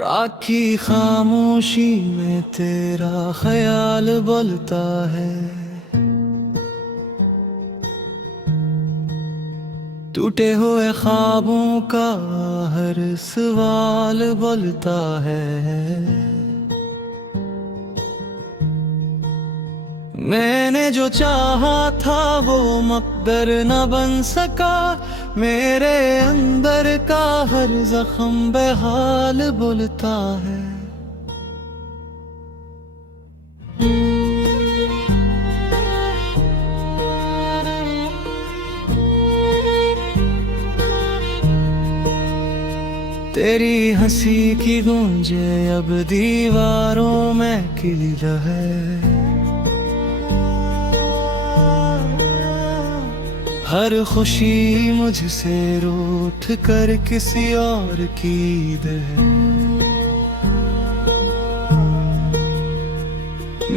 राखी खामोशी में तेरा ख्याल बोलता है। टूटे हुए ख्वाबों का हर सवाल बोलता है। मैंने जो चाहा था वो मकदर न बन सका। मेरे अंदर का हर जख्म बेहाल बोलता है। तेरी हंसी की गूंजे अब दीवारों में कील है। हर खुशी मुझसे रूठ कर किसी और की ईद है।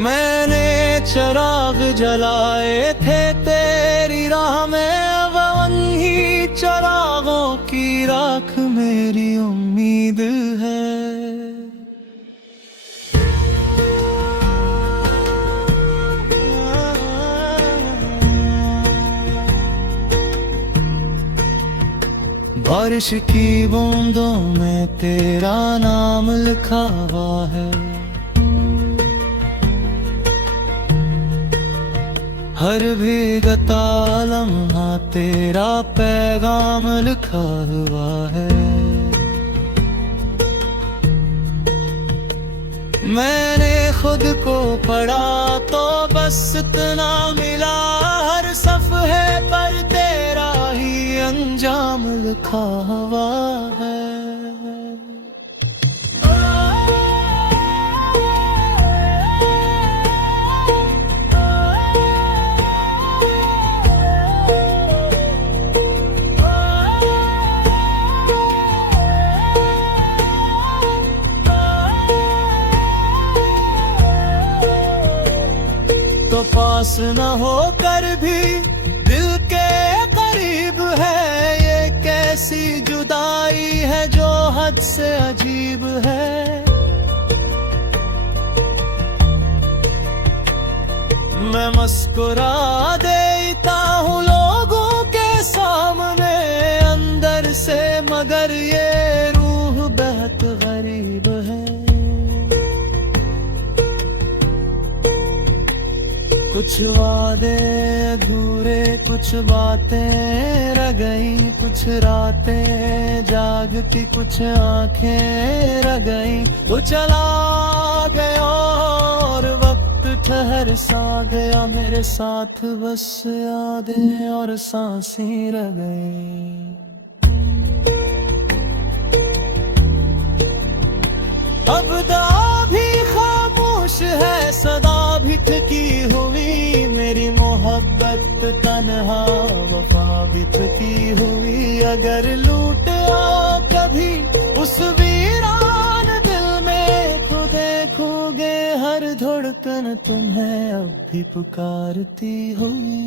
मैंने चिराग जलाए थे तेरी राह में, अब उन्हीं चिरागों की राख मेरी उम्मीद है। बारिश की बूंदों में तेरा नाम लिखा हुआ है। हर भीगता लम्हा तेरा पैगाम लिखा हुआ है। मैंने खुद को पढ़ा तो बस इतना मिला, हर सफ़हे पर तेरा ही अंजाम लिखा हुआ है। तो पास न होकर भी दिल के करीब है। ये कैसी जुदाई है जो हद से अजीब है। मैं मुस्कुरा देता हूँ लोगों के सामने अंदर से, मगर ये रूह बहुत गरीब है। कुछ वादे अधूरे, कुछ बातें रह गई, कुछ रातें जागती, कुछ आंखें रह गई। वो चला गया और वक्त ठहर सा गया, मेरे साथ बस यादें और सांसें रह गई। अब दा भी खामोश है, सदा भी थकी हुई, मेरी मोहब्बत तन्हा वफा भी थकी हुई। अगर लूट आओ कभी उस वीरान दिल में, खो देखोगे हर धड़कन तुम्हें अब भी पुकारती हुई।